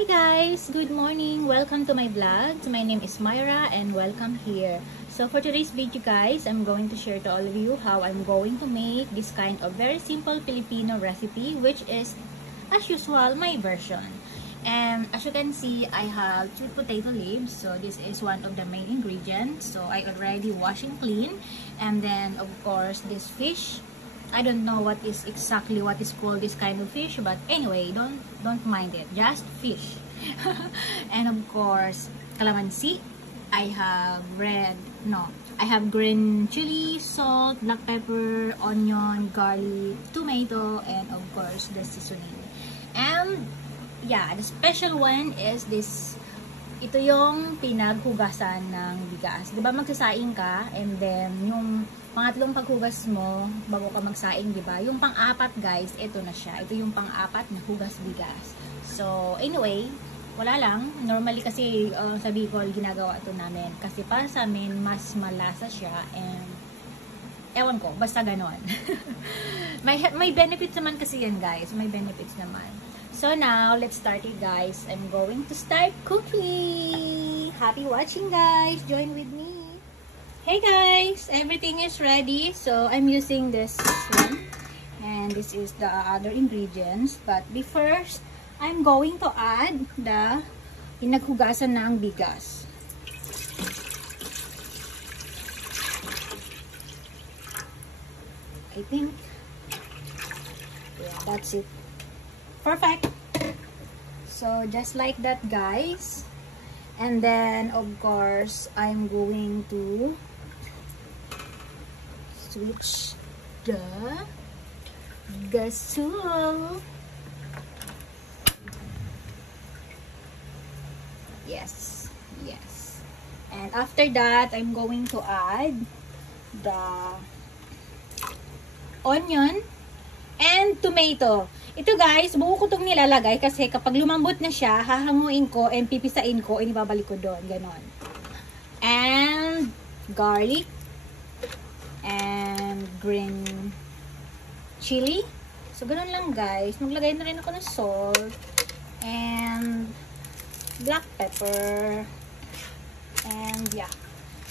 Hi guys! Good morning! Welcome to my vlog. My name is Myra and welcome here. So for today's video guys, I'm going to share to all of you how I'm going to make this kind of very simple Filipino recipe, which is, as usual, my version. And as you can see, I have sweet potato leaves. So this is one of the main ingredients. So I already wash and clean. And then of course this fish. I don't know what is exactly what is called this kind of fish, but anyway, don't mind it. Just fish. And of course, calamansi. I have green chili, salt, black pepper, onion, garlic, tomato, and of course the seasoning. And yeah, the special one is this. Ito yung pinaghugasan ng bigas. Diba magsasaing ka, and then yung pangatlong paghugas mo bago ka magsaing, diba? Yung pang-apat guys, ito na siya. Ito yung pang-apat na hugas bigas. So anyway, wala lang. Normally kasi sa Bicol ginagawa ito namin. Kasi para sa amin, mas malasa siya, and ewan ko, basta ganon. may benefits naman kasi yan guys. May benefits naman. So now, let's start it guys. I'm going to start cooking. Happy watching guys. Join with me. Hey guys, everything is ready. So I'm using this one. And this is the other ingredients. But first, I'm going to add the pinaghugasan ng bigas. I think, yeah, that's it. Perfect. So just like that guys, and then of course I'm going to switch the gasol. Yes, and after that I'm going to add the onion and tomato. Ito guys, buo ko itong nilalagay kasi kapag lumambot na siya, hahanguin ko and pipisain ko and ibabalik ko doon. Ganon. And garlic. And green chili. So, ganon lang guys. Maglagay na rin ako ng salt. And black pepper. And yeah.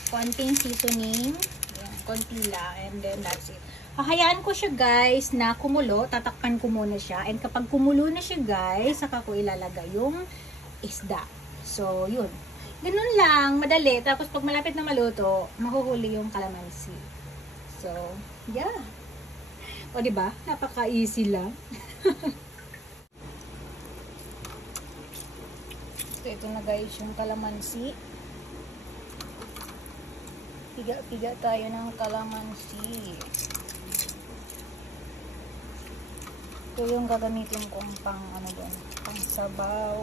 Konting seasoning. Yan, konti lang. And then that's it. Hahayaan ko siya guys na kumulo, tatakpan ko muna siya, and kapag kumulo na siya guys, saka ko ilalagay yung isda. So yun, ganun lang, madali. Tapos pag malapit na maluto, mahuhuli yung calamansi. So yeah, o diba, napaka easy lang. So ito na guys yung calamansi. Piga-piga tayo ng calamansi. Ito yung gagamitin kong pang doon, pang sabaw.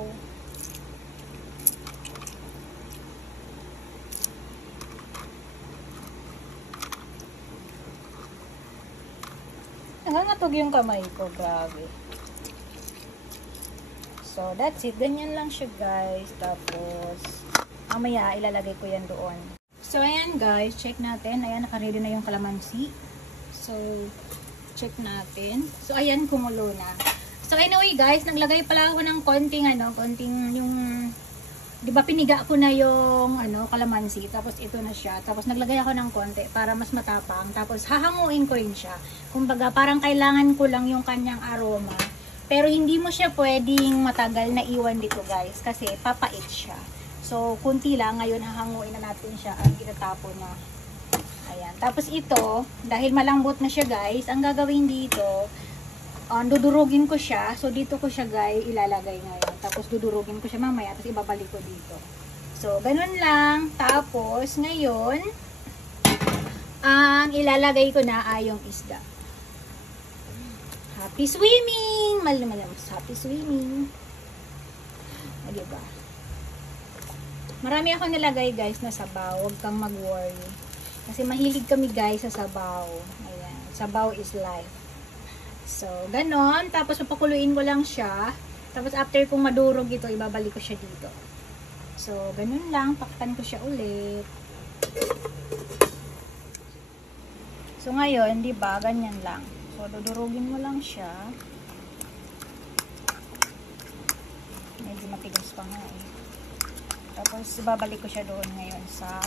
Nangangatog yung kamay ko, grabe. So that's it, ganyan lang siya guys. Tapos mamaya ilalagay ko yan doon. So ayan guys, check natin. Ayan, naka-ready na yung calamansi. So check natin. So, ayan, kumulo na. So, anyway, guys, naglagay pala ako ng konting yung, di ba, piniga ko na yung, calamansi. Tapos, ito na siya. Tapos, naglagay ako ng konti para mas matapang. Tapos, hahanguin ko rin siya. Kumbaga, parang kailangan ko lang yung kanyang aroma. Pero, hindi mo siya pwedeng matagal na iwan dito, guys. Kasi, papait siya. So, kunti lang. Ngayon, hahanguin na natin siya at itatapon na. Ayan. Tapos ito, dahil malambot na siya guys, ang gagawin dito, dudurugin ko siya. So dito ko siya guys ilalagay ngayon. Tapos dudurugin ko siya mamaya, tapos ibabalik ko dito. So ganun lang. Tapos ngayon, ang ilalagay ko na ay yung isda. Happy swimming! Happy swimming. O diba? Marami akong nilagay guys na sabaw. Huwag kang mag-worry. Kasi mahilig kami guys sa sabaw. Ayan. Sabaw is life. So, ganon. Tapos, papakuluin ko lang siya. Tapos, after kong madurog ito, ibabalik ko siya dito. So, ganon lang. Paktan ko siya ulit. So, ngayon, diba, ganyan lang. So, dudurugin mo lang siya. Medyo matigas talbos pa nga eh. Tapos babalik ko siya doon ngayon sa...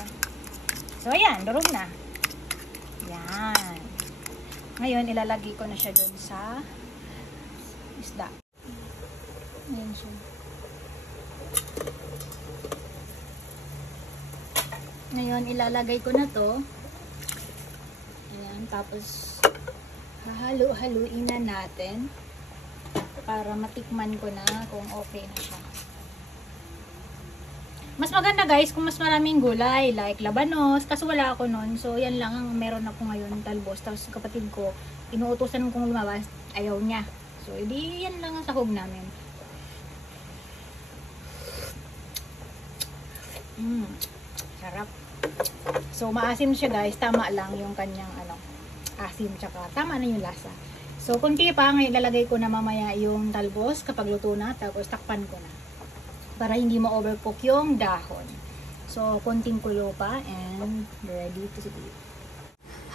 So ayan, durog na. Yan. Ngayon ilalagay ko na siya doon sa isda. Ayan siya. Ngayon ilalagay ko na to. Ayan, tapos hahalo-haluin na natin para matikman ko na kung okay na siya. Mas maganda guys kung mas maraming gulay, like labanos, kaso wala ako nun. So yan lang ang meron ako ngayon, talbos. Tapos kapatid ko, inuutosan kong lumabas, ayaw niya. So edi yan lang ang sahog namin. Sarap. So maasim siya guys, tama lang yung kanyang asim, tsaka tama na yung lasa. So kunti pa, ngayon ilalagay ko na mamaya yung talbos kapag luto na, tapos takpan ko na para hindi ma-overcook yung dahon. So konting kulo pa and ready to eat.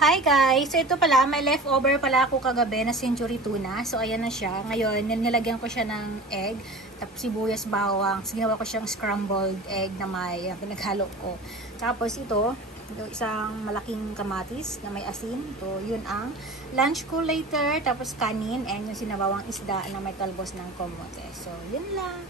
Hi guys! So ito pala, may leftover pala ako kagabi na century tuna. So ayan na siya. Ngayon, nilagyan ko siya ng egg, tapos sibuyas, bawang. So, ginawa ko siyang scrambled egg na may pinaghalo ko. Tapos ito, isang malaking kamatis na may asin. Ito, yun ang lunch ko later. Tapos kanin and yung sinabawang isda na may talbos ng kamote. So yun lang.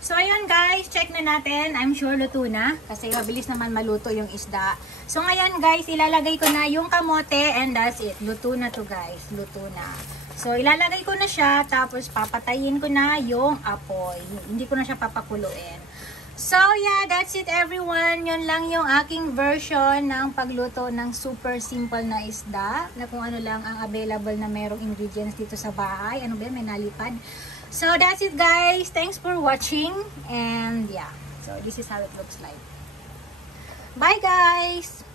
So, ayun guys, check na natin. I'm sure luto na. Kasi mabilis naman maluto yung isda. So, ngayon guys, ilalagay ko na yung kamote and that's it. Luto na to guys. Luto na. So, ilalagay ko na siya. Tapos, papatayin ko na yung apoy. Hindi ko na siya papakuluin. So, yeah, that's it everyone. Yun lang yung aking version ng pagluto ng super simple na isda. Na kung ano lang ang available na merong ingredients dito sa bahay. Ano ba? May nalipad. So, that's it guys. Thanks for watching. And yeah, so this is how it looks like. Bye guys!